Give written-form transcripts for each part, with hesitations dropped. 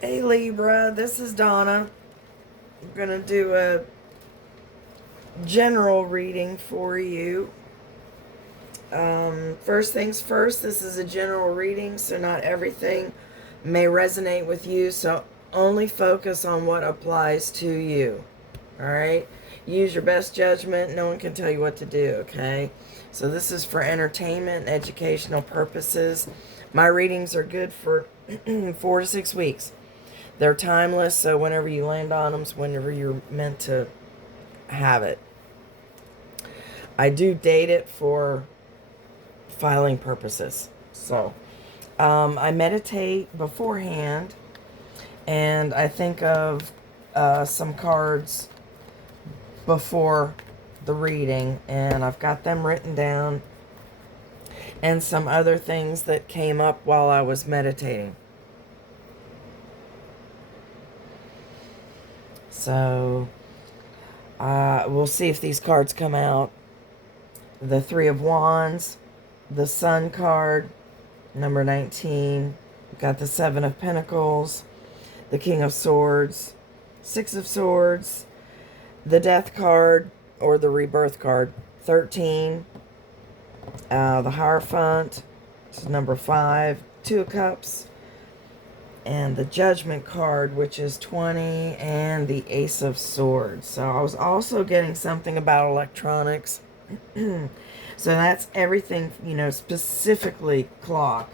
Hey Libra, this is Donna. I'm going to do a general reading for you. First things first, this is a general reading, so not everything may resonate with you, so only focus on what applies to you. Alright? Use your best judgment. No one can tell you what to do, okay? So this is for entertainment and educational purposes. My readings are good for 4 to 6 weeks. They're timeless, so whenever you land on them is whenever you're meant to have it. I do date it for filing purposes. So, I meditate beforehand, and I think of some cards before the reading, and I've got them written down, and some other things that came up while I was meditating. So, we'll see if these cards come out. The Three of Wands, the Sun card, number 19. We've got the Seven of Pentacles, the King of Swords, Six of Swords, the Death card, or the Rebirth card, 13. The Hierophant, which is number 5, Two of Cups, and the Judgment card, which is 20, and the Ace of Swords. So I was also getting something about electronics. So that's everything, you know, specifically clock.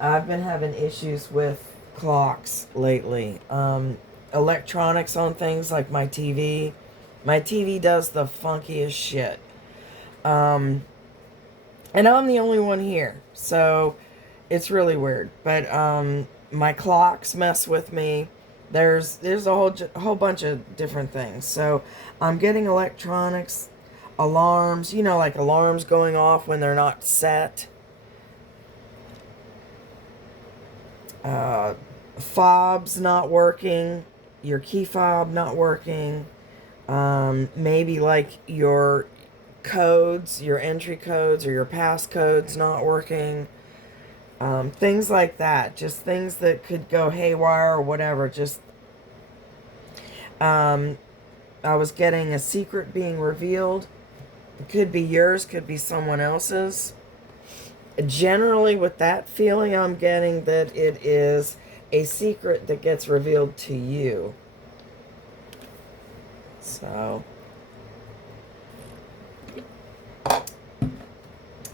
I've been having issues with clocks lately. Electronics on things like my TV. My TV does the funkiest shit. And I'm the only one here, so it's really weird. But my clocks mess with me. There's a whole bunch of different things. So I'm getting electronics, alarms, you know, like alarms going off when they're not set. Fobs not working, your key fob not working. Maybe like your codes, your entry codes or your pass codes not working. Things like that. Just things that could go haywire or whatever. Just, I was getting a secret being revealed. It could be yours, could be someone else's. Generally, with that feeling, I'm getting that it is a secret that gets revealed to you. So,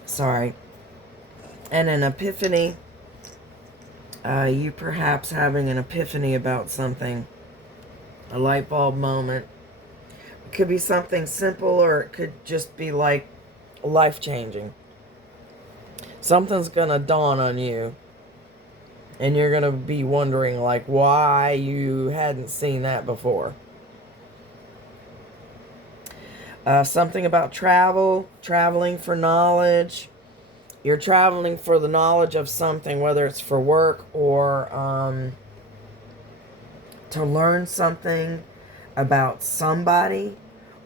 sorry. And an epiphany. You perhaps having an epiphany about something. A light bulb moment. It could be something simple, or it could just be like life-changing. Something's gonna dawn on you, and you're gonna be wondering like why you hadn't seen that before. Something about traveling for knowledge. You're traveling for the knowledge of something, whether it's for work or to learn something about somebody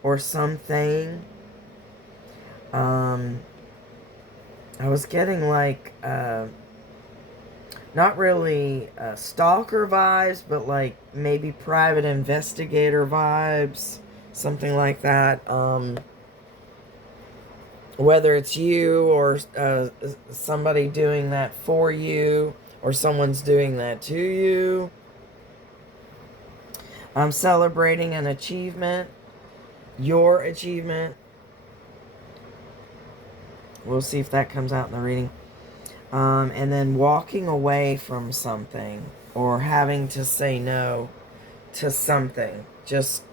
or something. I was getting like, not really stalker vibes, but like maybe private investigator vibes, something like that. Whether it's you or somebody doing that for you, or someone's doing that to you. I'm celebrating an achievement, your achievement. We'll see if that comes out in the reading. And then walking away from something, or having to say no to something. Just,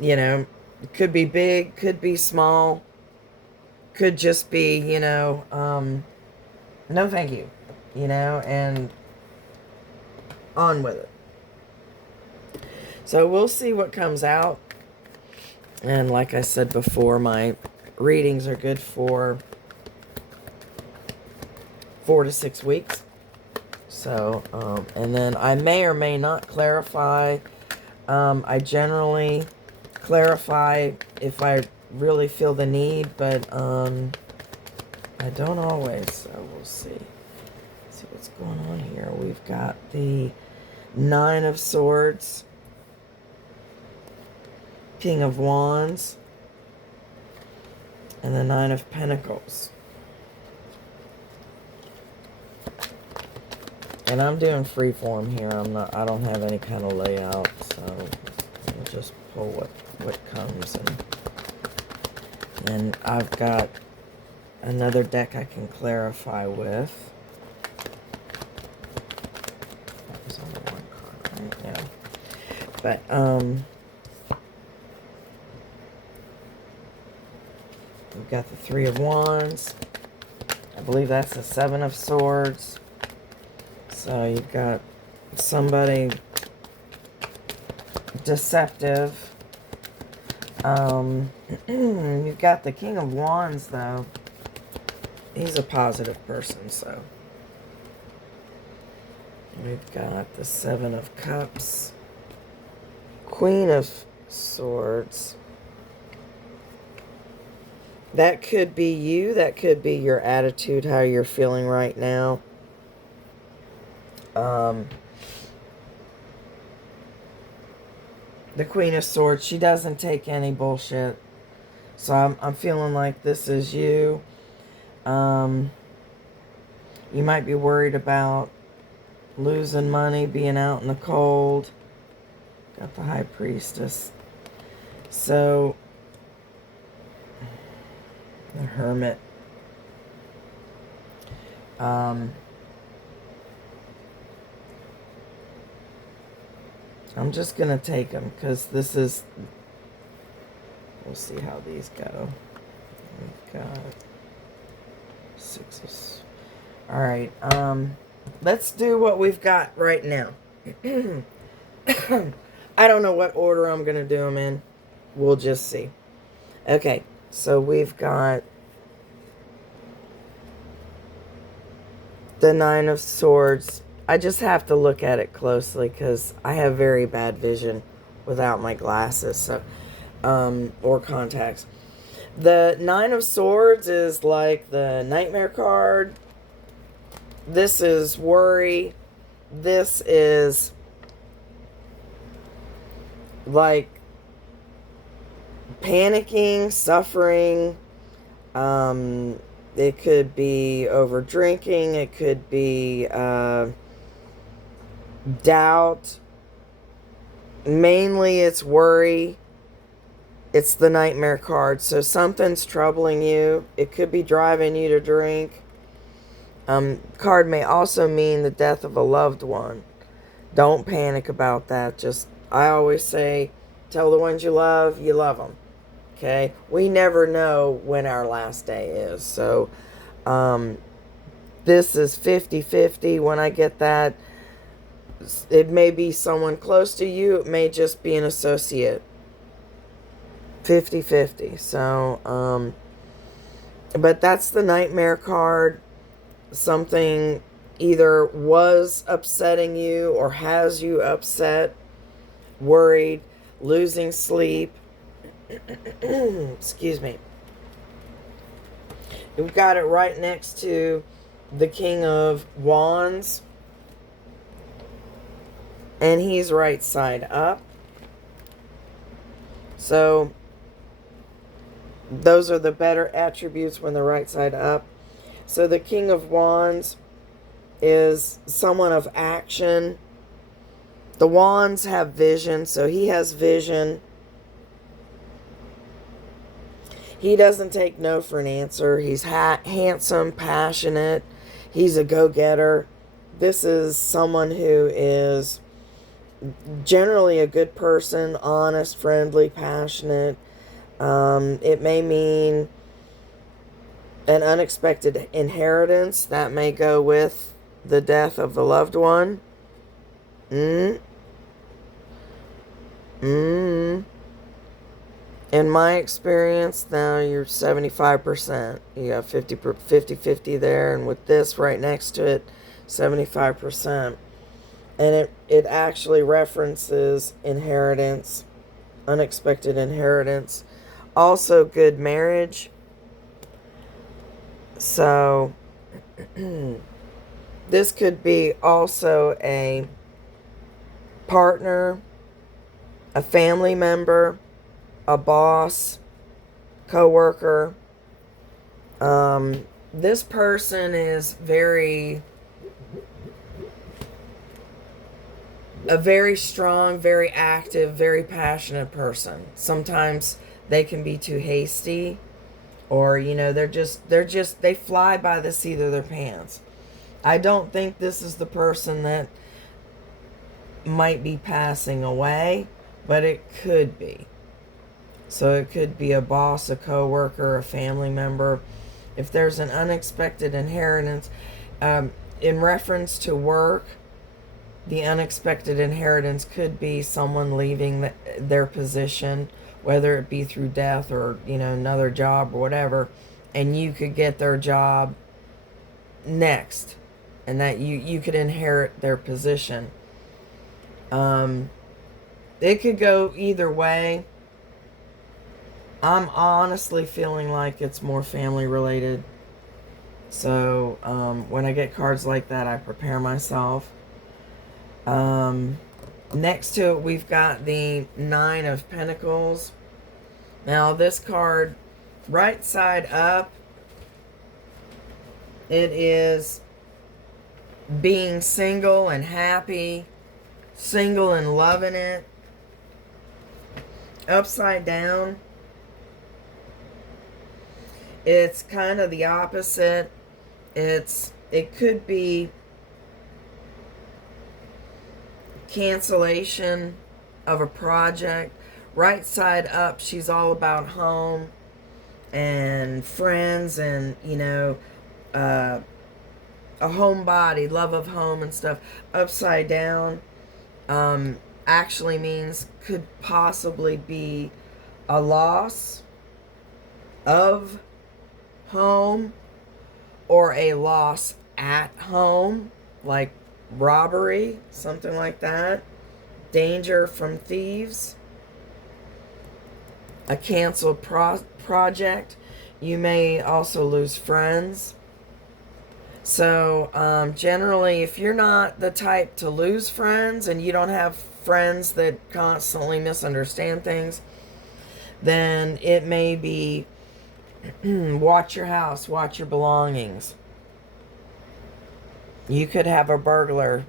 you know, it could be big, could be small, could just be, you know, no thank you, you know, and on with it. So we'll see what comes out. And like I said before, my readings are good for 4 to 6 weeks. So, and then I may or may not clarify. I generally clarify if I really feel the need, but I don't always. So we'll see. See what's going on here. We've got the Nine of Swords, King of Wands, and the Nine of Pentacles. And I'm doing freeform here. I don't have any kind of layout, so I'll just pull what comes. And I've got another deck I can clarify with. That was only one card, right? Yeah. But we've got the Three of Wands. I believe that's the Seven of Swords. So you've got somebody deceptive. You've got the King of Wands, though. He's a positive person, so. We've got the Seven of Cups. Queen of Swords. That could be you. That could be your attitude, how you're feeling right now. The Queen of Swords, she doesn't take any bullshit. So I'm feeling like this is you. You might be worried about losing money, being out in the cold. Got the High Priestess. So, the Hermit. I'm just going to take them because this is... We'll see how these go. We've got sixes. Alright, let's do what we've got right now. I don't know what order I'm going to do them in. We'll just see. Okay, so we've got the Nine of Swords. I just have to look at it closely because I have very bad vision without my glasses, so or contacts. The Nine of Swords is like the Nightmare card. This is worry. This is like panicking, suffering. It could be over drinking. It could be doubt. Mainly it's worry. It's the Nightmare card. So something's troubling you. It could be driving you to drink. Card may also mean the death of a loved one. Don't panic about that. Just, I always say, tell the ones you love them. Okay? We never know when our last day is. So, this is 50-50. When I get that, it may be someone close to you. It may just be an associate. 50-50. So, but that's the Nightmare card. Something either was upsetting you or has you upset, worried, losing sleep. Excuse me. We've got it right next to the King of Wands. And he's right side up. So, those are the better attributes when they're right side up. So, the King of Wands is someone of action. The Wands have vision, so he has vision. He doesn't take no for an answer. He's handsome, passionate. He's a go-getter. This is someone who is generally a good person, honest, friendly, passionate. It may mean an unexpected inheritance. That may go with the death of the loved one. In my experience, now you're 75%. You got 50-50 there, and with this right next to it, 75%. And it actually references inheritance, unexpected inheritance. Also good marriage. So, this could be also a partner, a family member, a boss, co-worker. This person is a very strong, very active, very passionate person. Sometimes they can be too hasty, or, you know, they fly by the seat of their pants. I don't think this is the person that might be passing away, but it could be. So it could be a boss, a co-worker, a family member. If there's an unexpected inheritance, in reference to work, the unexpected inheritance could be someone leaving their position, whether it be through death or, you know, another job or whatever, and you could get their job next, and that you could inherit their position. It could go either way. I'm honestly feeling like it's more family related. So when I get cards like that, I prepare myself. Next to it, we've got the Nine of Pentacles. Now, this card, right side up, it is being single and happy, single and loving it. Upside down, it's kind of the opposite. It could be cancellation of a project. Right side up, she's all about home and friends and, you know, a homebody, love of home and stuff. Upside down actually means could possibly be a loss of home or a loss at home, like robbery, something like that. Danger from thieves. A canceled project. You may also lose friends. So generally, if you're not the type to lose friends and you don't have friends that constantly misunderstand things, then it may be watch your house, watch your belongings. You could have a burglar.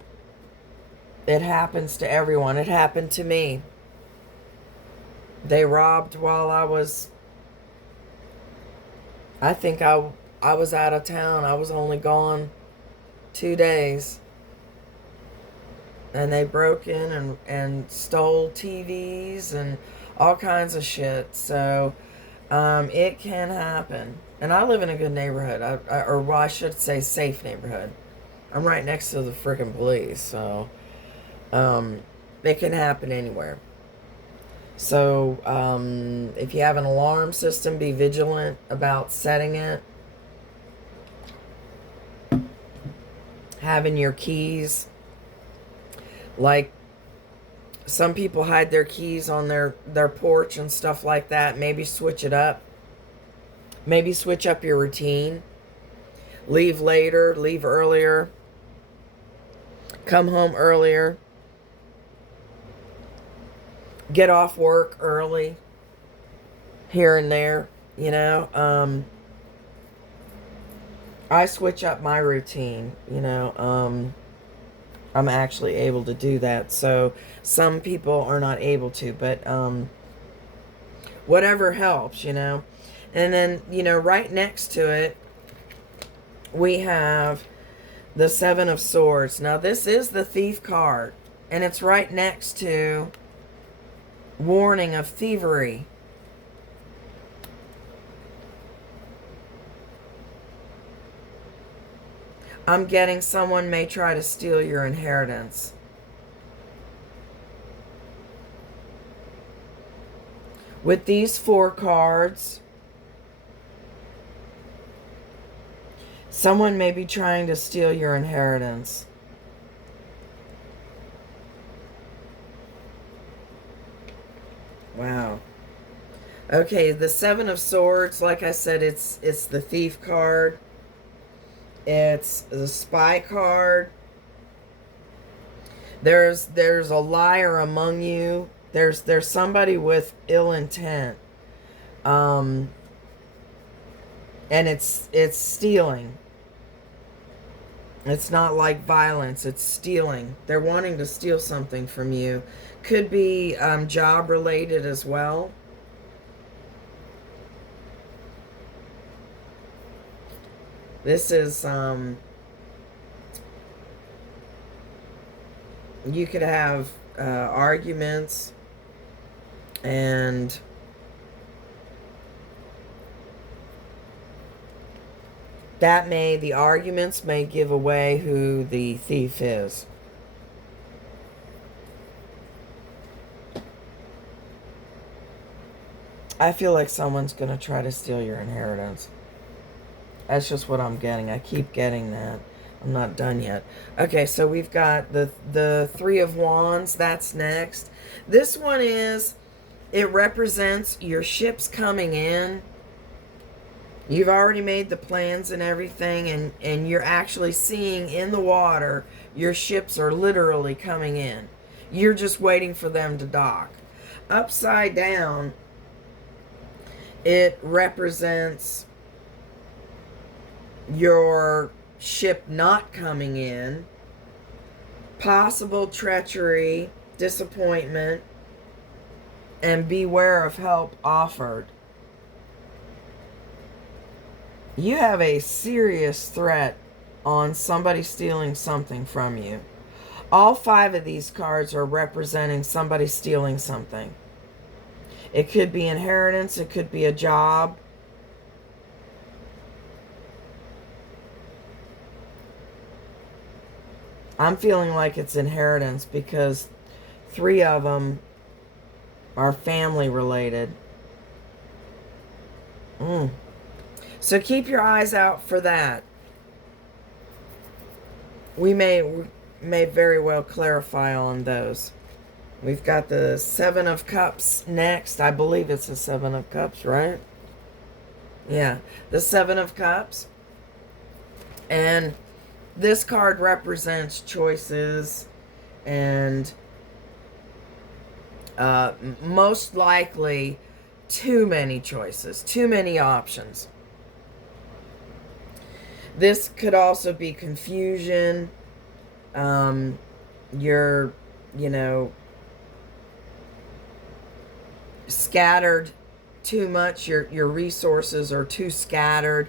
It happens to everyone. It happened to me. They robbed while I was out of town. I was only gone 2 days. And they broke in and stole TVs and all kinds of shit. So it can happen. And I live in a good neighborhood. I should say safe neighborhood. I'm right next to the freaking police. So it can happen anywhere. So if you have an alarm system, be vigilant about setting it. Having your keys. Like, some people hide their keys on their porch and stuff like that. Maybe switch it up. Maybe switch up your routine. Leave later, leave earlier. Come home earlier. Get off work early. Here and there, you know. I switch up my routine, you know. I'm actually able to do that. So some people are not able to, but whatever helps, you know. And then, you know, right next to it, we have the Seven of Swords. Now, this is the Thief card, and it's right next to warning of thievery. I'm getting someone may try to steal your inheritance. With these 4 cards, someone may be trying to steal your inheritance. Wow. Okay, the Seven of Swords, like I said, it's the Thief card. It's the Spy card. There's a liar among you. There's somebody with ill intent. And it's stealing. It's not like violence, it's stealing. They're wanting to steal something from you. Could be job related as well. This is you could have arguments, and the arguments may give away who the thief is. I feel like someone's going to try to steal your inheritance. That's just what I'm getting. I keep getting that. I'm not done yet. Okay, so we've got the Three of Wands. That's next. This one it represents your ships coming in. You've already made the plans and everything, and you're actually seeing in the water your ships are literally coming in. You're just waiting for them to dock. Upside down, it represents your ship not coming in, possible treachery, disappointment, and beware of help offered. You have a serious threat on somebody stealing something from you. All 5 of these cards are representing somebody stealing something. It could be inheritance, it could be a job. I'm feeling like it's inheritance because 3 of them are family related. So keep your eyes out for that. We may very well clarify on those. We've got the 7 of Cups next. I believe it's the 7 of Cups, right? Yeah, the 7 of Cups. And this card represents choices and most likely too many choices, too many options. This could also be confusion. You're, scattered too much. Your resources are too scattered.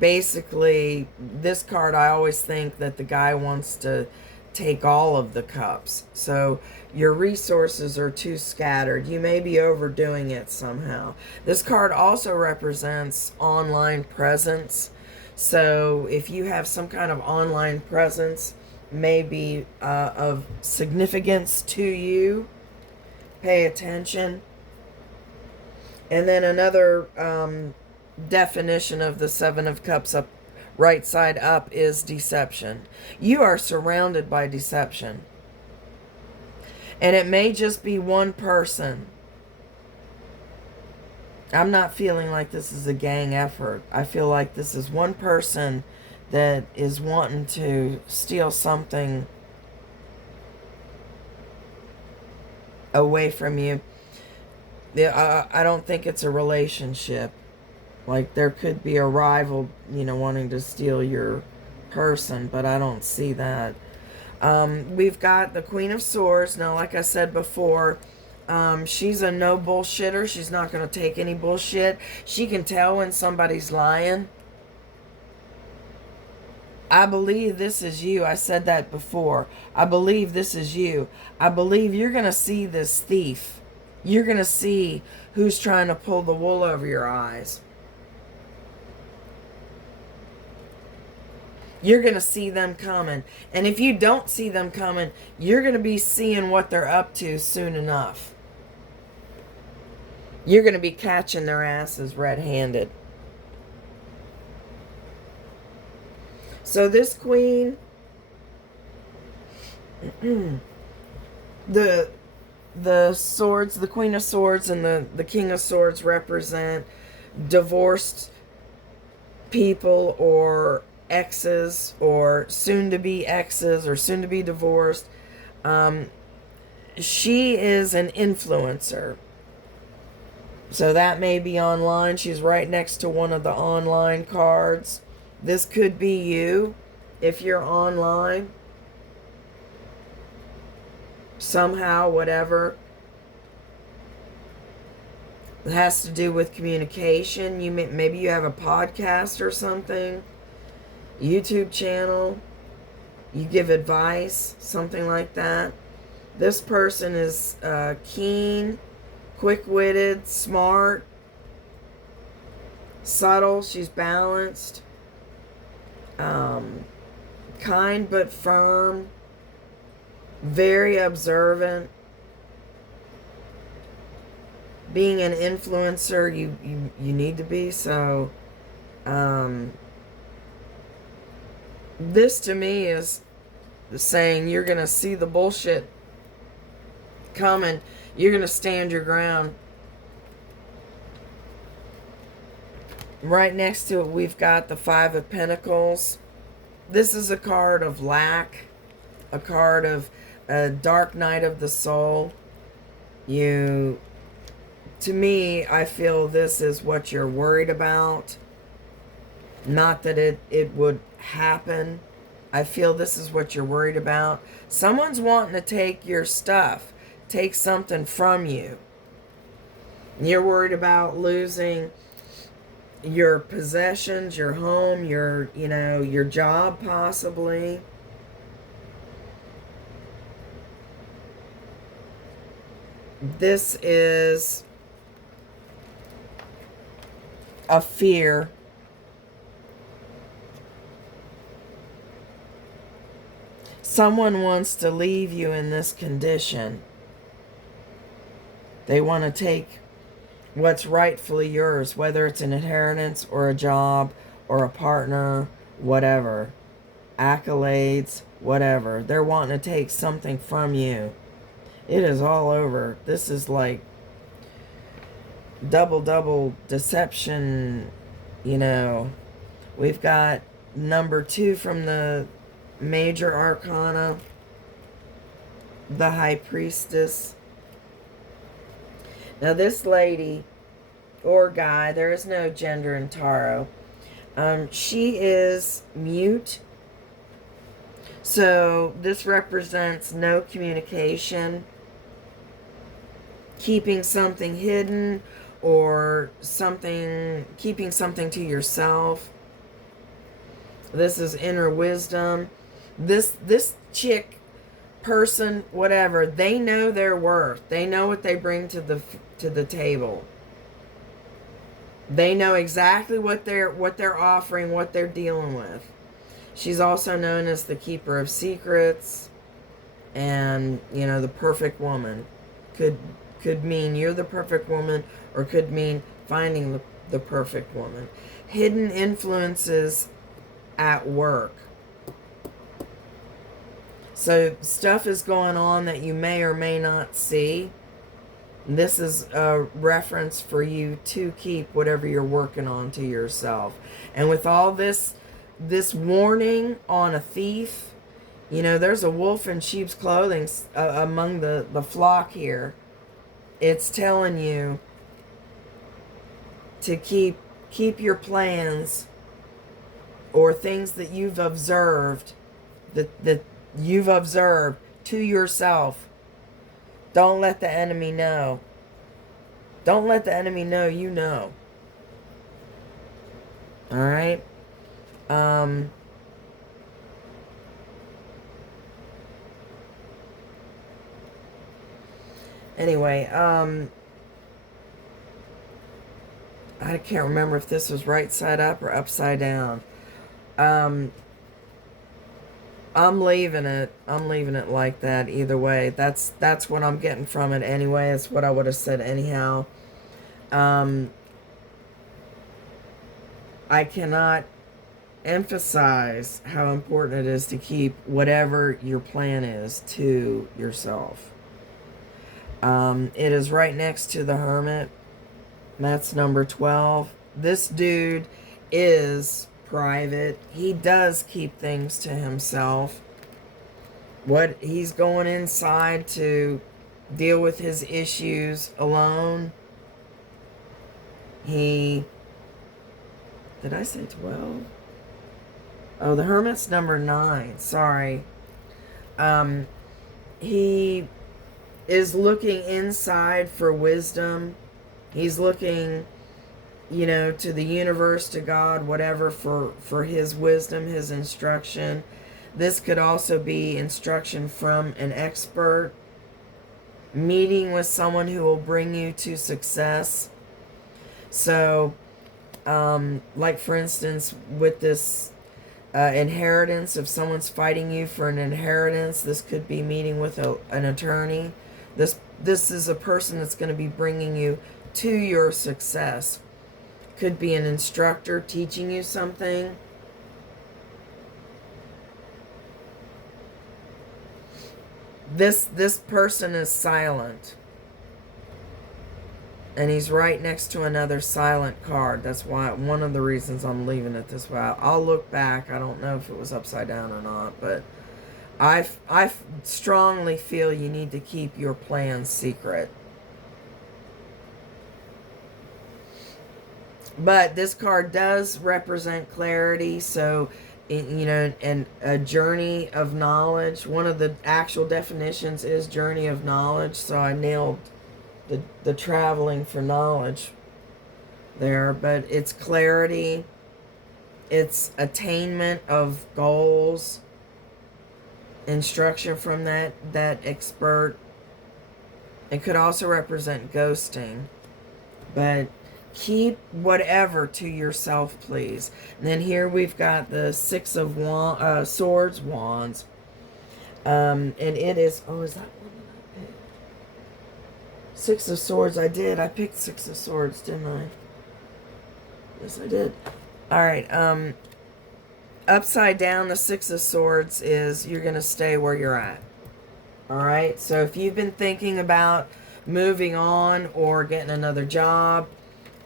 Basically, this card, I always think that the guy wants to take all of the cups. So your resources are too scattered. You may be overdoing it somehow. This card also represents online presence. So if you have some kind of online presence, may be of significance to you, pay attention. And then another definition of the 7 of Cups up, right side up, is deception. You are surrounded by deception. And it may just be one person. I'm not feeling like this is a gang effort. I feel like this is one person that is wanting to steal something away from you. I don't think it's a relationship. Like, there could be a rival, wanting to steal your person, but I don't see that. We've got the Queen of Swords. Now, like I said before, she's a no bullshitter. She's not going to take any bullshit. She can tell when somebody's lying. I believe this is you. I said that before. I believe this is you. I believe you're going to see this thief. You're going to see who's trying to pull the wool over your eyes. You're going to see them coming. And if you don't see them coming, you're going to be seeing what they're up to soon enough. You're going to be catching their asses red-handed. So this queen, the swords, the Queen of Swords and the King of Swords represent divorced people or exes or soon-to-be exes or soon-to-be divorced. She is an influencer. So that may be online. She's right next to one of the online cards. This could be you if you're online. Somehow, whatever. It has to do with communication. Maybe you have a podcast or something. YouTube channel. You give advice. Something like that. This person is keen, quick-witted, smart, subtle. She's balanced, kind but firm, very observant. Being an influencer, you need to be. So this to me is saying you're going to see the bullshit coming. You're going to stand your ground. Right next to it, we've got the Five of Pentacles. This is a card of lack, a card of a dark night of the soul. To me, I feel this is what you're worried about. Not that it would happen. I feel this is what you're worried about. Someone's wanting to take your stuff, take something from you. You're worried about losing your possessions, your home, your job possibly. This is a fear. Someone wants to leave you in this condition. They want to take what's rightfully yours, whether it's an inheritance or a job or a partner, whatever. Accolades, whatever. They're wanting to take something from you. It is all over. This is like double deception, We've got number 2 from the Major Arcana, the High Priestess. Now this lady or guy, there is no gender in tarot. She is mute. So this represents no communication, keeping something hidden, or keeping something to yourself. This is inner wisdom. This chick, person, whatever, they know their worth. They know what they bring to the table. They know exactly what they're offering, what they're dealing with. She's also known as the keeper of secrets, and the perfect woman. Could mean you're the perfect woman, or could mean finding the perfect woman. Hidden influences at work. So stuff is going on that you may or may not see. This is a reference for you to keep whatever you're working on to yourself. And with all this warning on a thief, there's a wolf in sheep's clothing among the flock here. It's telling you to keep your plans or things that you've observed, that you've observed to yourself. Don't let the enemy know. Don't let the enemy know you know. All right? Anyway, I can't remember if this was right side up or upside down. I'm leaving it. I'm leaving it like that either way. That's what I'm getting from it anyway. It's what I would have said anyhow. I cannot emphasize how important it is to keep whatever your plan is to yourself. It is right next to the Hermit. That's number 12. This dude is private. He does keep things to himself. what he's going inside to deal with his issues alone. Did I say 12? Oh, the Hermit's number 9. Sorry. He is looking inside for wisdom. He's looking, to the universe, to God, whatever, for his wisdom, his instruction. This could also be instruction from an expert, meeting with someone who will bring you to success. So, like for instance, with this inheritance, if someone's fighting you for an inheritance, this could be meeting with an attorney. This is a person that's going to be bringing you to your success. Could be an instructor teaching you something. This person is silent. And he's right next to another silent card. That's why, one of the reasons I'm leaving it this way. I'll look back. I don't know if it was upside down or not, but I strongly feel you need to keep your plans secret. But this card does represent clarity, so, and a journey of knowledge. One of the actual definitions is journey of knowledge, so I nailed the traveling for knowledge there. But it's clarity, it's attainment of goals, instruction from that expert. It could also represent ghosting, but keep whatever to yourself, please. And then here we've got the Six of Swords, Wands. And it is, is that one that I picked? Six of Swords, I did. I picked Six of Swords, didn't I? Yes, I did. Alright, upside down, the Six of Swords is you're going to stay where you're at. Alright, so if you've been thinking about moving on or getting another job,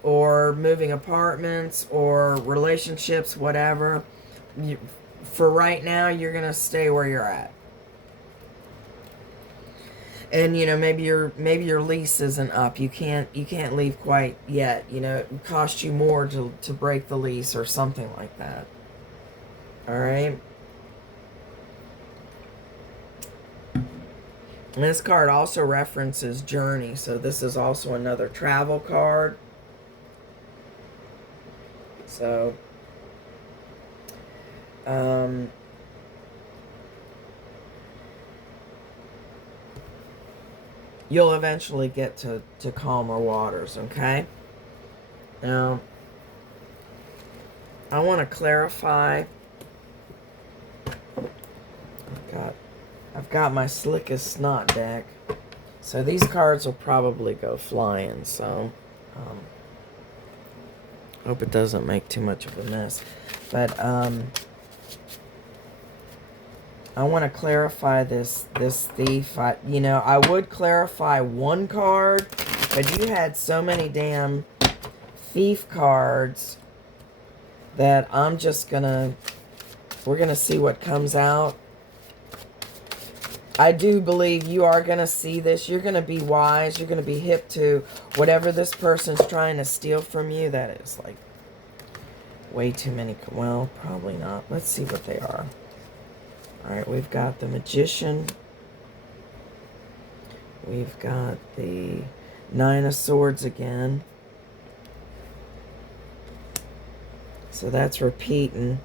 or moving apartments, or relationships, whatever, for right now, you're going to stay where you're at. And, maybe your lease isn't up. You can't leave quite yet. It costs you more to break the lease or something like that. All right. And this card also references journey. So this is also another travel card. So, you'll eventually get to calmer waters, okay? Now, I want to clarify. I've got my Slickest Snot deck. So these cards will probably go flying, so hope it doesn't make too much of a mess. But I want to clarify this thief. I would clarify one card, but you had so many damn thief cards that I'm just gonna, we're gonna see what comes out. I do believe you are gonna see this. You're gonna be wise. You're gonna be hip to whatever this person's trying to steal from you. That is like way too many. Well, probably not. Let's see what they are. All right, we've got the Magician. We've got the Nine of Swords again. So that's repeating.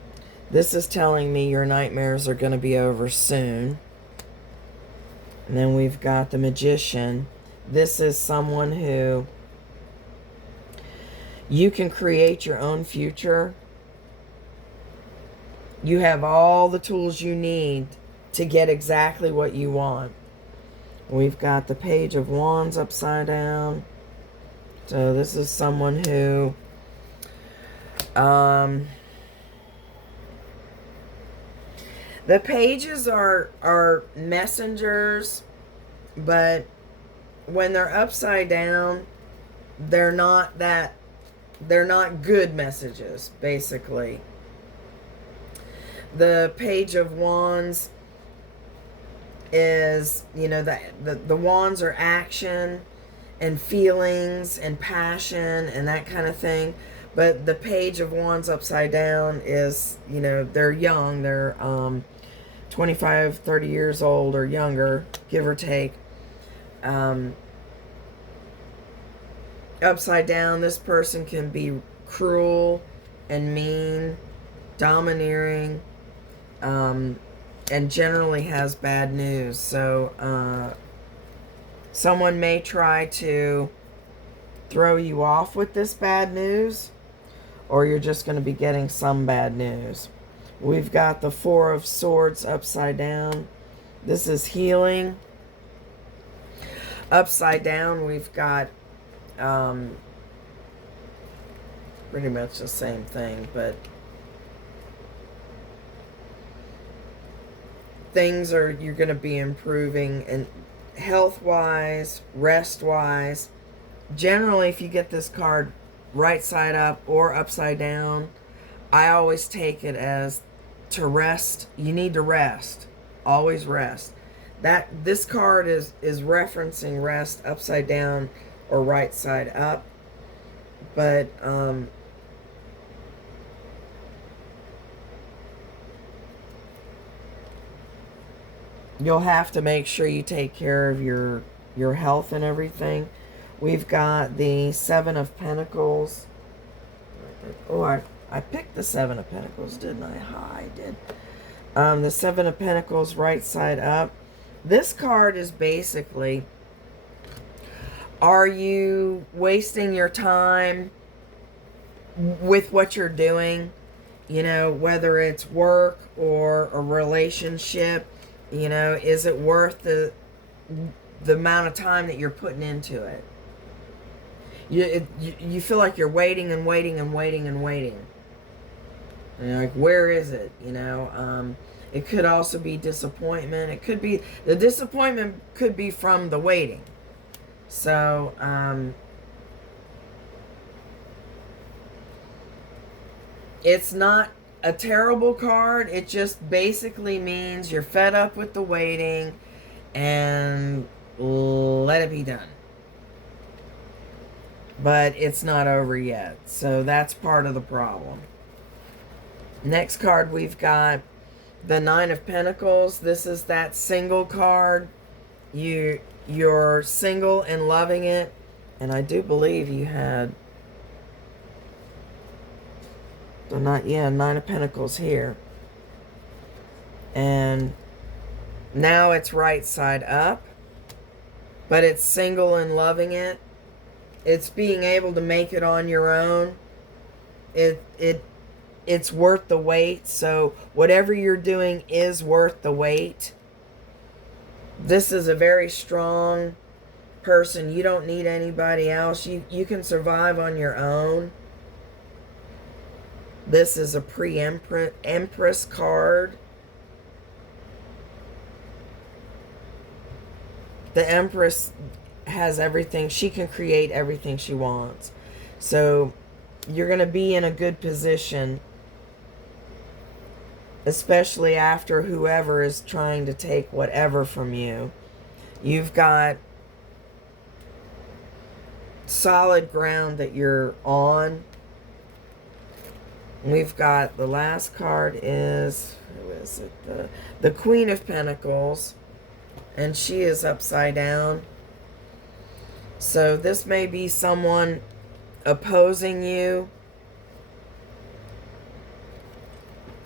This is telling me your nightmares are going to be over soon. And then we've got the Magician. This is someone who you can create your own future. You have all the tools you need to get exactly what you want. We've got the Page of Wands upside down. So this is someone who the pages are messengers, but when they're upside down, they're not good messages, basically. The Page of Wands is, you know, the wands are action and feelings and passion and that kind of thing. But the page of wands upside down is, you know, they're young. They're 25, 30 years old or younger, give or take. Upside down, this person can be cruel and mean, domineering, and generally has bad news. So someone may try to throw you off with this bad news, or you're just going to be getting some bad news. We've got the Four of Swords upside down. This is healing. Upside down, we've got pretty much the same thing, but things are, you're going to be improving, and health-wise, rest-wise. Generally, if you get this card right side up or upside down, I always take it as to rest. You need to rest. Always rest. This card is referencing rest upside down or right side up. But you'll have to make sure you take care of your health and everything. We've got the Seven of Pentacles. Oh, I picked the Seven of Pentacles, didn't I? I did. The Seven of Pentacles right side up. This card is basically, are you wasting your time with what you're doing? You know, whether it's work or a relationship, you know, is it worth the amount of time that you're putting into it? You feel like you're waiting and waiting and waiting and waiting. And you're like, where is it? You know, it could also be disappointment. It could be, the disappointment could be from the waiting. So, it's not a terrible card. It just basically means you're fed up with the waiting and let it be done. But it's not over yet. So that's part of the problem. Next card we've got the Nine of Pentacles. This is that single card. You're single and loving it. And I do believe you had Nine of Pentacles here. And now it's right side up. But it's single and loving it. It's being able to make it on your own. It's worth the wait. So whatever you're doing is worth the wait. This is a very strong person. You don't need anybody else. You can survive on your own. This is a pre-Empress card. The Empress has everything. She can create everything she wants. So you're going to be in a good position, especially after whoever is trying to take whatever from you. You've got solid ground that you're on. We've got the last card is, who is it? The Queen of Pentacles. And she is upside down. So this may be someone opposing you.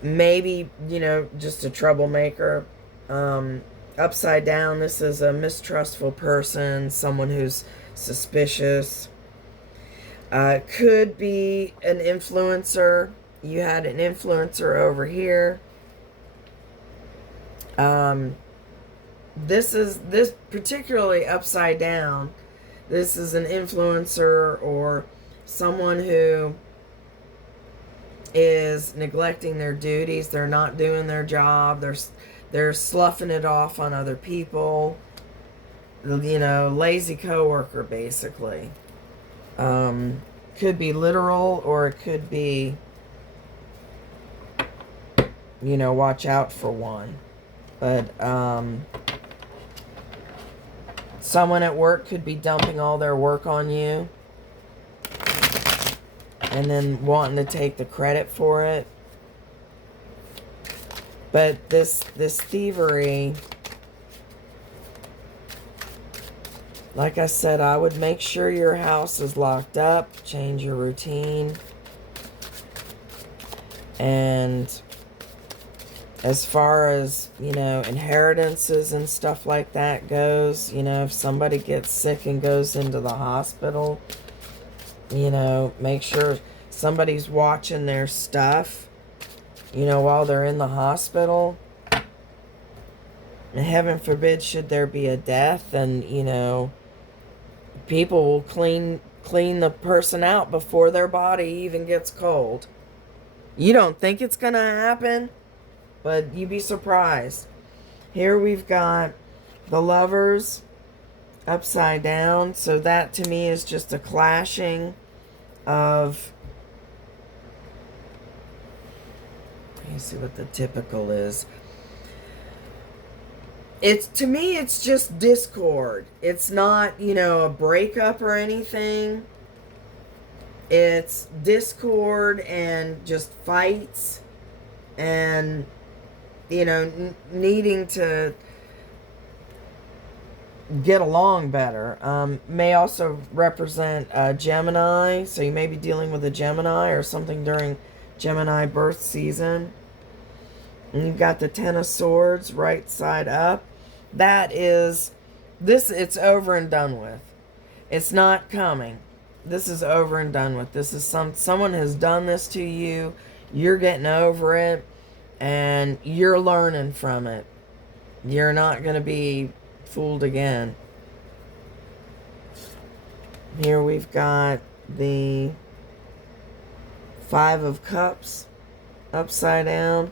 Maybe, you know, just a troublemaker. Upside down, this is a mistrustful person, someone who's suspicious. Could be an influencer. You had an influencer over here. This particularly upside down. This is an influencer or someone who is neglecting their duties. They're not doing their job. They're sloughing it off on other people. You know, lazy coworker, basically. Could be literal, or it could be, you know, watch out for one. But Someone at work could be dumping all their work on you and then wanting to take the credit for it. But this thievery, like I said, I would make sure your house is locked up, change your routine. And as far as, you know, inheritances and stuff like that goes, you know, if somebody gets sick and goes into the hospital, you know, make sure somebody's watching their stuff, you know, while they're in the hospital. And heaven forbid, should there be a death, and, you know, people will clean the person out before their body even gets cold. You don't think it's gonna happen, but you'd be surprised. Here we've got the Lovers upside down. So that to me is just a clashing of, let me see what the typical is. It's, to me, it's just discord. It's not, you know, a breakup or anything. It's discord and just fights and, you know, needing to get along better. May also represent Gemini. So you may be dealing with a Gemini or something during Gemini birth season. And you've got the Ten of Swords right side up. That is, this, it's over and done with. It's not coming. This is over and done with. This is someone has done this to you. You're getting over it. And you're learning from it. You're not going to be fooled again. Here we've got the Five of Cups upside down.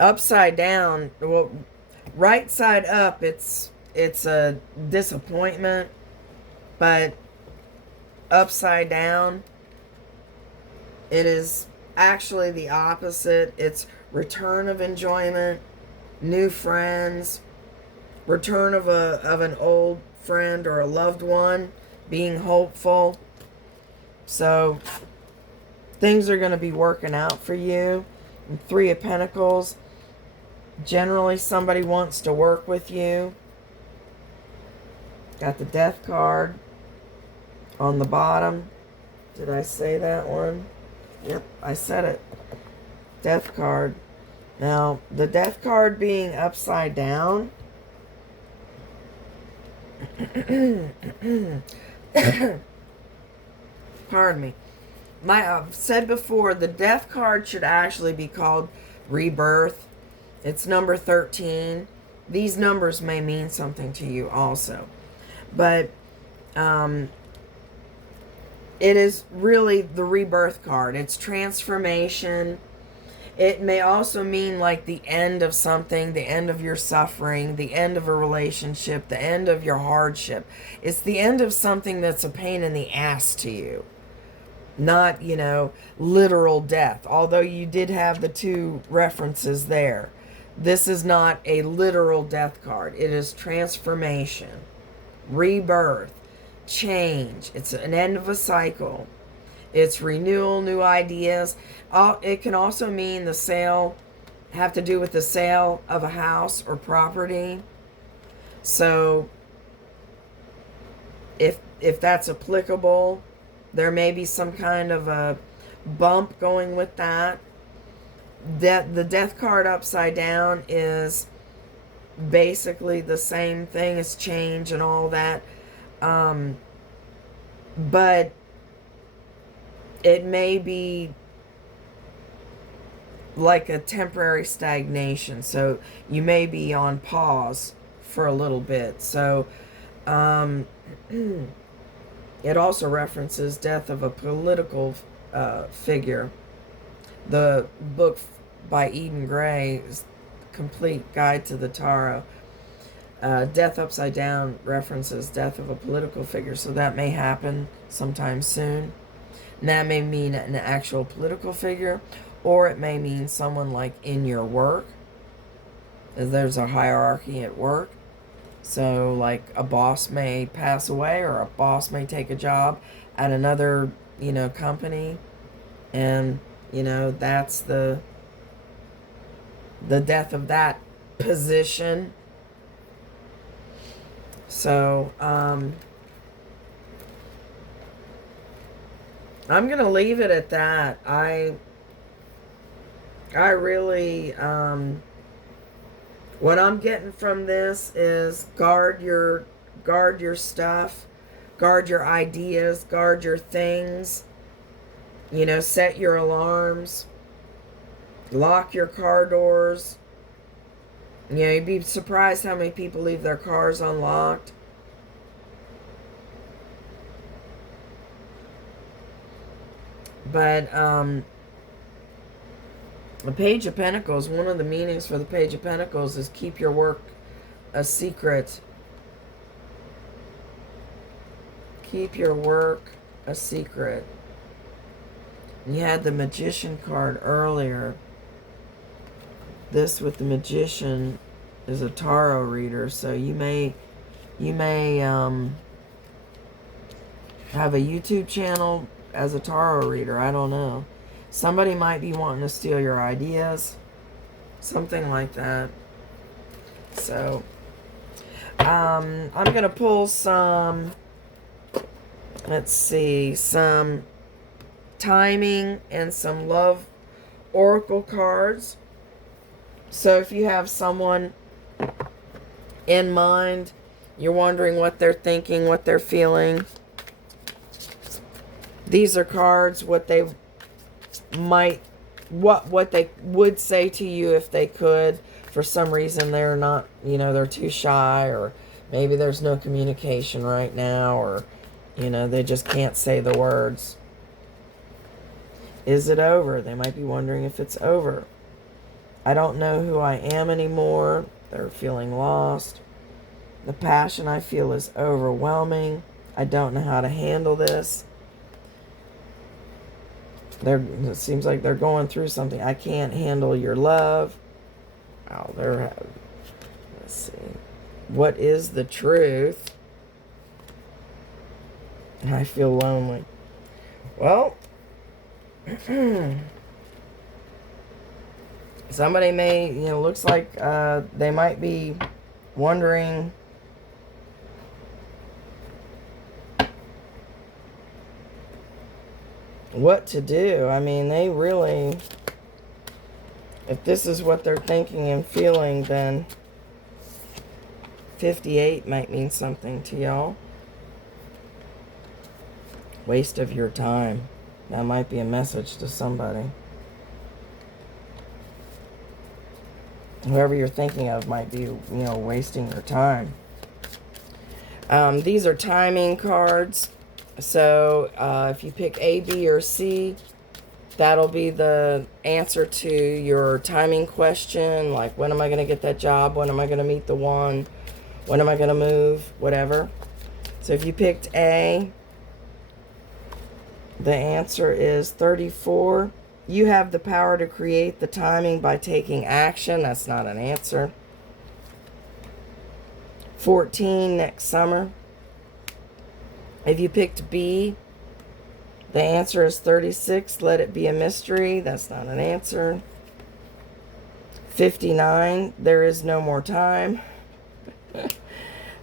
Upside down, well, right side up, it's a disappointment, but upside down, it is actually the opposite. It's return of enjoyment, new friends, return of an old friend or a loved one, being hopeful. So things are going to be working out for you. And Three of Pentacles, generally somebody wants to work with you. Got the Death card on the bottom. Did I say that one? Yep, I said it. Death card. Now, the Death card being upside down. Pardon me. I've said before, the Death card should actually be called Rebirth. It's number 13. These numbers may mean something to you also. But it is really the Rebirth card. It's transformation. It may also mean like the end of something, the end of your suffering, the end of a relationship, the end of your hardship. It's the end of something that's a pain in the ass to you. Not, you know, literal death. Although you did have the two references there. This is not a literal death card. It is transformation, rebirth, change. It's an end of a cycle. It's renewal, new ideas. It can also mean the sale, have to do with the sale of a house or property. So if that's applicable, there may be some kind of a bump going with that. The Death card upside down is basically the same thing as change and all that. But it may be like a temporary stagnation. So you may be on pause for a little bit. So it also references death of a political figure. The book by Eden Gray is Complete Guide to the Tarot. Death upside down references death of a political figure. So that may happen sometime soon. And that may mean an actual political figure. Or it may mean someone like in your work. There's a hierarchy at work. So, like, a boss may pass away, or a boss may take a job at another, company. And, that's the death of that position. So, I'm going to leave it at that. I really, what I'm getting from this is guard your stuff, guard your ideas, guard your things, set your alarms, lock your car doors. You'd be surprised how many people leave their cars unlocked. But the Page of Pentacles, one of the meanings for the Page of Pentacles is keep your work a secret. Keep your work a secret. You had the Magician card earlier. This with the Magician is a tarot reader, so you may have a YouTube channel as a tarot reader. I don't know. Somebody might be wanting to steal your ideas, something like that. So I'm gonna pull some, let's see, some timing and some love oracle cards. So if you have someone in mind, you're wondering what they're thinking, what they're feeling, these are cards, what they might, what they would say to you if they could. For some reason they're not, they're too shy, or maybe there's no communication right now, or they just can't say the words. Is it over? They might be wondering if it's over. I don't know who I am anymore. They're feeling lost. The passion I feel is overwhelming. I don't know how to handle this. It seems like they're going through something. I can't handle your love. Oh, let's see. What is the truth? I feel lonely. Well, somebody may, looks like they might be wondering what to do. I mean, they really, if this is what they're thinking and feeling, then 58 might mean something to y'all. Waste of your time. That might be a message to somebody. Whoever you're thinking of might be, wasting your time. These are timing cards. So if you pick A, B, or C, that'll be the answer to your timing question. Like, when am I going to get that job? When am I going to meet the one? When am I going to move? Whatever. So if you picked A, the answer is 34. You have the power to create the timing by taking action. That's not an answer. 14, next summer. If you picked B, the answer is 36. Let it be a mystery. That's not an answer. 59, there is no more time.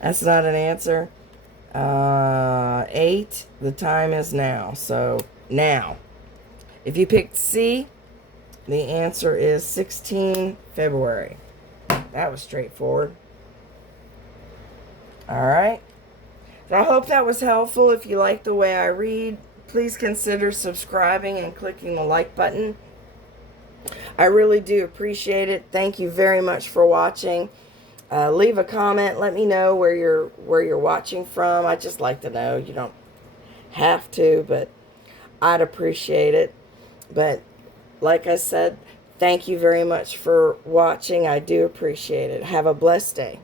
That's not an answer. 8, the time is now. So now. If you picked C, the answer is 16 February. That was straightforward. All right. So I hope that was helpful. If you like the way I read, please consider subscribing and clicking the like button. I really do appreciate it. Thank you very much for watching. Leave a comment. Let me know where you're watching from. I just like to know. You don't have to, but I'd appreciate it. But like I said, thank you very much for watching. I do appreciate it. Have a blessed day.